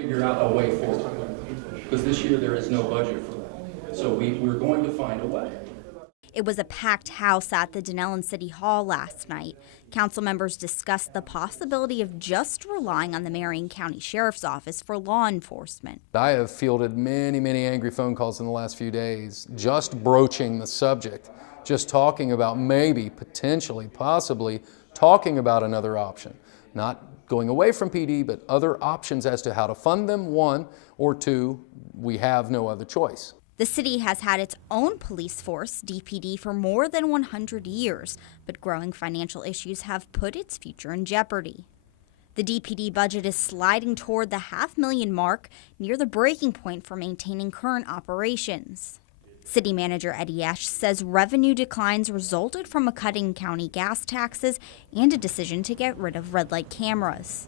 figure out a way forward, because this year there is no budget for that. So we're going to find a way. It was a packed house at the Dunnellon City Hall last night. Council members discussed the possibility of just relying on the Marion County Sheriff's Office for law enforcement. I have fielded many angry phone calls in the last few days, just broaching the subject, just talking about maybe, potentially, possibly talking about another option. Not going away from PD, but other options as to how to fund them, one, or two, we have no other choice. The city has had its own police force, DPD, for more than 100 years, but growing financial issues have put its future in jeopardy. The DPD budget is sliding toward the $500,000 mark, near the breaking point for maintaining current operations. City Manager Eddie Ash says revenue declines resulted from a cut in county gas taxes and a decision to get rid of red light cameras.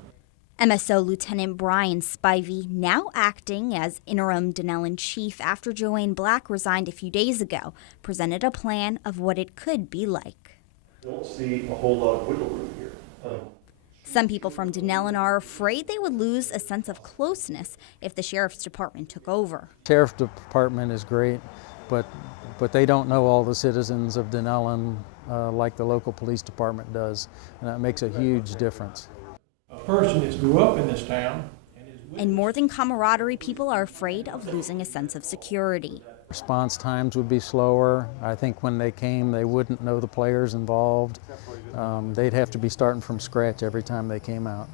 MSO Lieutenant Brian Spivey, now acting as interim Dunnellon chief after Joanne Black resigned a few days ago, presented a plan of what it could be like. I don't see a whole lot of wiggle room here. Some people from Dunnellon are afraid they would lose a sense of closeness if the Sheriff's Department took over. Sheriff's Department is great, but they don't know all the citizens of Dunnellon like the local police department does, and that makes a huge difference. A person that grew up in this town. And more than camaraderie, people are afraid of losing a sense of security. Response times would be slower. I think when they came, they wouldn't know the players involved. They'd have to be starting from scratch every time they came out.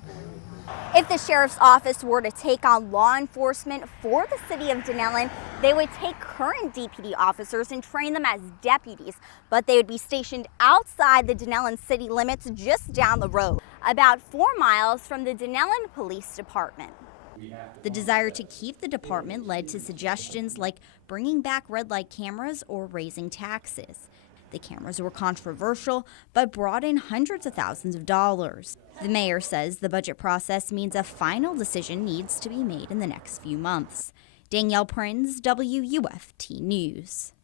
If the Sheriff's Office were to take on law enforcement for the city of Dunnellon, they would take current DPD officers and train them as deputies, but they would be stationed outside the Dunnellon city limits just down the road, about 4 miles from the Dunnellon Police Department. The desire to keep the department led to suggestions like bringing back red light cameras or raising taxes. The cameras were controversial, but brought in hundreds of thousands of dollars. The mayor says the budget process means a final decision needs to be made in the next few months. Danielle Prinz, WUFT News.